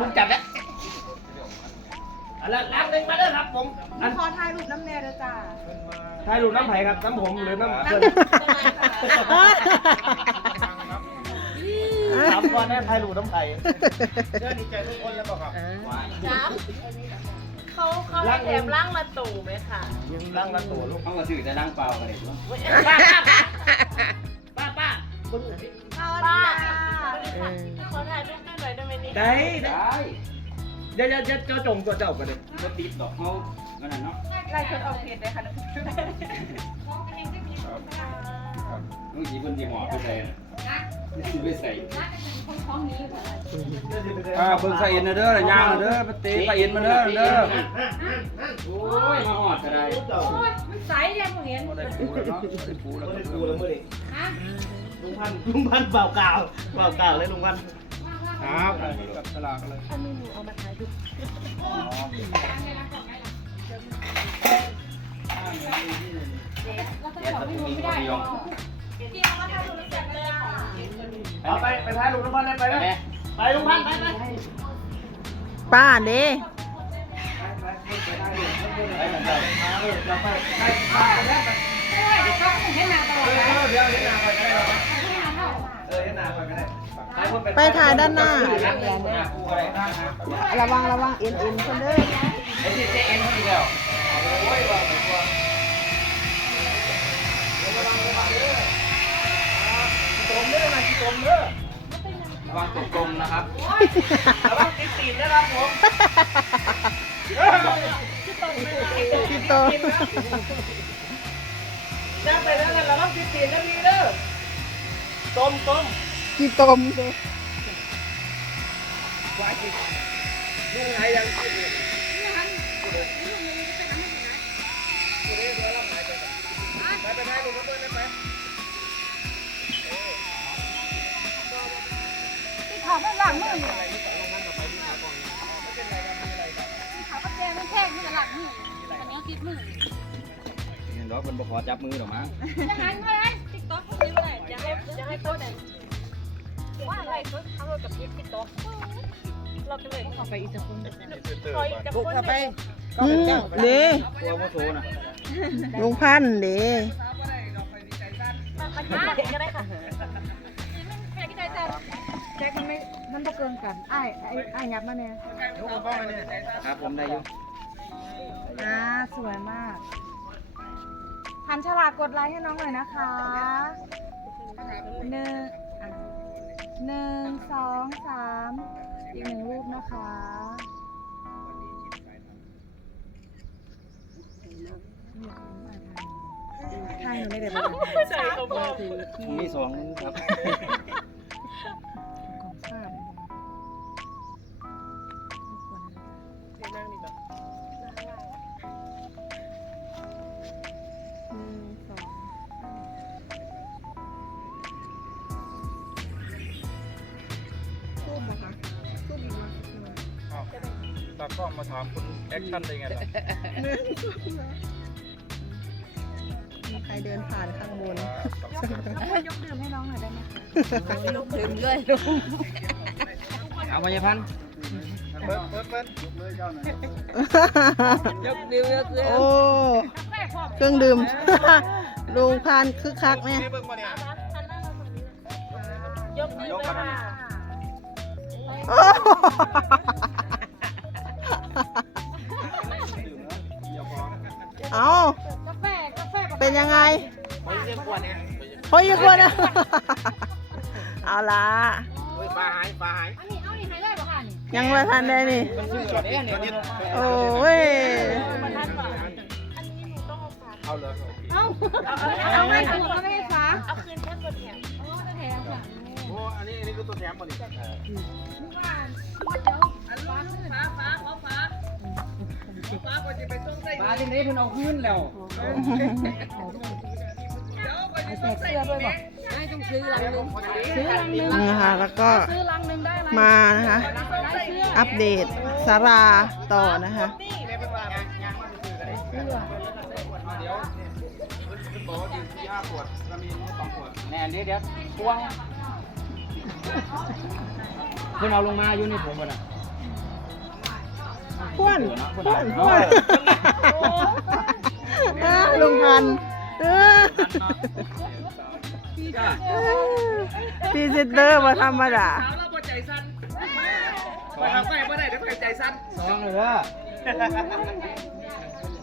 ลุงจับแล้วอันละล้างหนึ่งมาเด้อครับผมอันขอถ่ายรูปน้ำแน่ด้วยจ้าถ่ายรูปน้ำไผ่ครับน้ำผมหรือน้ำเพื่อนถามก่อนนะถ่ายรูปน้ำไผ่เชื่อดีใจทุกคนแล้วก็ครับจ้าเขาเขาให้แถมร่างมาตู่ไหมคะล้างละตัวลูกเขาก็ซื้อแต่ดังเปล่ากันเลยมั้งป้าป้าเบิ่งป้า ขอถ่ายรูปด้วยหน่อยได้ไหมนี่ได้ได้ได้เดี๋ยวเดี๋ยวเดี๋ยวเจ้าจงตัวเจ้ากันเลยก็ติดดอกเขากันนั่นเนาะไล่คนออกเพจเลยค่ะบางทีคนที่หมอไปใส่ ซื้อไปใส่อ่าเพิ่งใส่เอ็นนะเด้อย่างนะเด้อมาเตะไปเอ็นมาเด้อเด้อโอ้ยมาหอดก็ได้มันใสยังเห็นบ่ได้ปูแล้วเนาะบ่ได้ปูแล้วไม่ก็ได้ปูกูแล้แล้ววมื่อนี้ลุงพันธุ์ลุงพันธุ์เปล่าเก่าเปล่าเก่าเลยลุงพันธุ์ครับกับสลากเลยแกต้องมีคนยองเอาไปไปท้ายลุงพันธุ์เลยไปไหมไปลุงพันธุ์ไปไปป้าเด้ไปกันเจ้า เออเราไปไปไปไปไปเออเดี๋ยวเห็นหน้าไปก็ได้เออเห็นหน้าไปก็ได้ไปถ่ายด้านหน้าหน้าปูอะไรหน้าหาระวังระวังเอ็นเอ็นคนเด้อไอ้ที่เจเอ็นเขาอีกแล้ว ระวังตกกลมนะครับระวังติดตีนนะครับผมพี่โตนั่งไปแล้วกันระวังติดตีนนะพี่เด้อต้มต้มกี่ตมเด้นี่ไงยังไปไปท้ายลุงพันธุ์เลยไปขาเป็นหลังมืออยู่ขาเป็นแกงไม่แท่งนี่แต่หลังมืออันนี้คิดมือเห็นว่าคนบ่ขอจับมือหรอกมั้งยังไงไม่ได้ติ๊กต๊อกพวกนี้ไม่ได้อย่าให้อย่าให้โต๊ะเนี่ยว่าอะไรโต๊ะทำกับติ๊กต๊อกเราก็เลยเข้าไปอีกสักคนคอยจะคนไปอืมเด้ตัวโมโซน่ะลุงพันธุ์เด้มาช้าก็ได้ค่ะ มันบ่เกินกันไอ้ไอ้ไอ้ยับมาเนี่ยลุงป้องเลยเนี่ยครับผมได้อยู่อ่าสวยมากหันฉลากกดไลค์ให้น้องหน่อยนะคะหนึ่งหนึ่งสองสามอีกหนึ่งรูปนะคะใช่หนูไม่ได้ไปใส่เขาบอกมีสองครับ ตากล้องมาถามคุณแอคชั่นได้ไงล่ะมีใครเดินผ่านข้างบนแล้วคนยกดื่มให้น้องหน่อยได้ไหมคะลืมด้วยเอาพยาพันธ์เปิ้ลเปิ้ลเปิ้ลยกเลยเจ้าหน่อยยกนิ้วยกนิ้วโอ้เครื่องดื่มลุงพันธุ์คึกคักเนี่ยนี่เบิ่งมาเนี่ยยกมื ไม่เรียกกวนเนี่ยเฮ้ยยังกลัวนะเอาละโอ้ยปลาหายปลาหายอันนี้เอานี่ให้เลยป่ะค่ะนี่ยังไม่ทันได้นี่ มันซื้อก่อนเด้เนี่ยโอ้ยมันทันป่ะอันนี้หนูต้องเอาฝาเอาเลยเอาเอาไม่ถูกเอาไม่ให้ฟ้าเอาคืนแค่ตัวแถมอ๋อจะแถมค่ะโอ้อันนี้อันนี้คือตัวแถมหมดเลยมาจริงๆเพิ่นเอาขึ้นแล้วเอา แจกเสื้อด้วยบอกไม่ต้องซื้อลังนึงซื้อลังนึงนะคะแล้วก็ซื้อลังนึงได้ไหมมานะคะได้เสื้ออัปเดตสาราต่อนะคะนี่แม่เป็นว่ายังมาซื้อกันเสื้อเดี๋ยวคุณบอกว่ายืนที่ย่าปวดก็มีสองปวดแน่เดี๋ยวเดี๋ยวพวงเพิ่นเอาลงมาอยู่นี่ผมบ่น่ะบพ่วนพ่วนพ่วนอ่าลุงพันธุ์เออ พรีเซนเตอร์มาธรรมดาสาวเราบ่ใจสั้นไปทำไปบ่ได้เดี๋ยวไปใจสั้นสองเลยเด้อ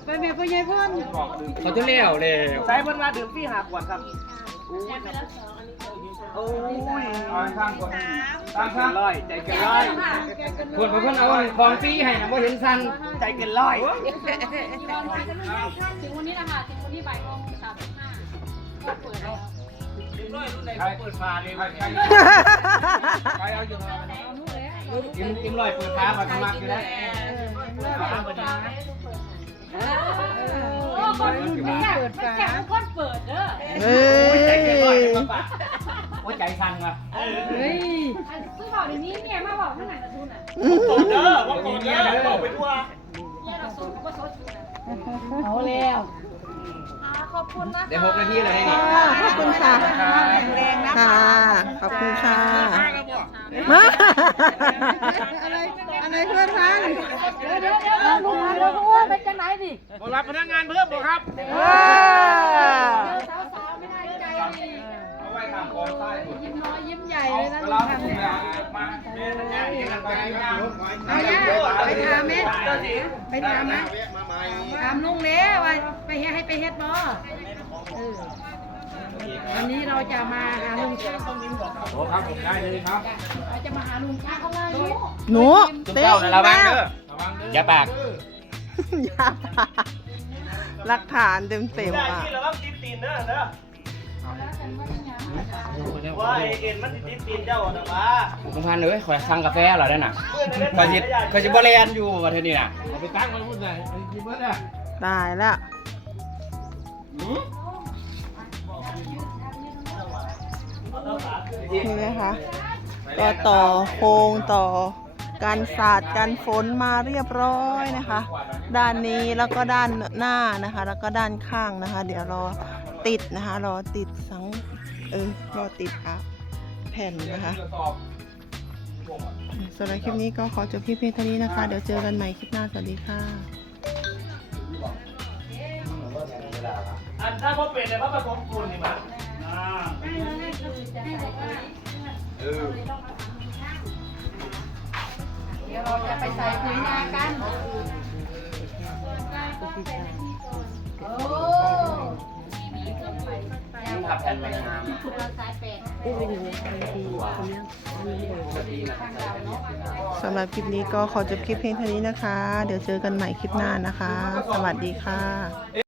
ไปแม่พ่อใหญ่พ่นเขาจะเลี้ยวเลยใช้เพิ่นมาดื่มฟรีหาขวดครับโอ้ยเอาข้างก่อนตามใจข้างร้อยใจเกินร้อยเพิ่นเพิ่นเอาของฟรีให้นะบ่เห็นสั่น ใจเกินร้อยถึงวันนี้นะค่ะถึงวันนี้บ่ายโมงสามสิบห้าก็เปิดแล้วใครเปิดฝาเลยใครใครเอาอยู่กินกินลอยเปิดฝามาสมัครอยู่ได้โอ้คนแก่คนแก่คนเปิดเด้อเฮ้ยใจเกินร้อยมาปะว่าใจสั่นว่ะเฮ้ยซื้อบอกเดี๋ยวนี้เนี่ยมาบอกข้างหลังกระทุนอะบอกเด้อว่าโกเด้อบอกไปทั่ว เนี่ยเราสู้กับว่าโซชูนะเอาแล้วขอบคุณนะเดี๋ยวหกนาทีเลยค่ะขอบคุณค่ะ แข็งแรงนะค่ะ ขอบคุณค่ะ มา อะไร อะไรเพื่อนพันเดี๋ยวเดี๋ยวเดี๋ยวลุงมาแล้วอ้วนไปจังไหนดิบ่รับพนักงานเพิ่มบ่ครับ ว้าสาวสาวไม่ได้ใจดี เอาไว้ทำกองใต้ ยิ้มน้อยยิ้มใหญ่เลยนะเวลุลางผทำเนี่ยมาเอาย่าไปถามแม่ไปถามนะถามลุงเด้ว่าไปเฮ็ดให้ไปเฮ็ดบ่เออวันนี้เราจะมาหาลุงชางโอ้ครับผมได้เลยครับเราจะมาหาลุงชางเขาเลยลูกหนูเต้านะระวังเด้ออย่าปากอย่าปากหลักฐานเต็มเต็มอะแล้ วตีนตีนเด้อเด้อว่าไอ้เอ็นมันติดตีนเจ้าจังวะลุงพันธุ์เอ้ยขอสั่งกาแฟเหรอได้น่ะขอจิขอจิบริแลนอยู่ว่าเท่านี้น่ะเอาไปตั้งไว้พุ่นเลยไปกินเบิดอะตายแล้วนี่นะคะก็ต่อโครงต่อการสาดการฝนมาเรียบร้อยนะคะ ด้านนี้แล้วก็ด้านหน้านะคะ แล้วก็ด้านข้างนะคะ เดี๋ยวรอ ติดนะคะ รอติดสังเออรอติดค่ะแผ่นนะคะสำหรับคลิปนี้ก็ขอจบคลิปเพียงเท่านี้นะคะ เดี๋ยวเจอกันใหม่คลิปหน้า สวัสดีค่ะ อันถ้าพ่อเป็นเนี่ยพ่อผสมปูนนี่มาเดี๋ยวเราจะไปใส่ปุ๋ยนากัน โอ้ขับแผ่นไปน้เราสายเป็ดสำหรับคลิปนี้ก็ขอจบคลิปเพียงเท่านี้นะคะ เดี๋ยวเจอกันใหม่คลิปหน้านะคะ สวัสดีค่ะ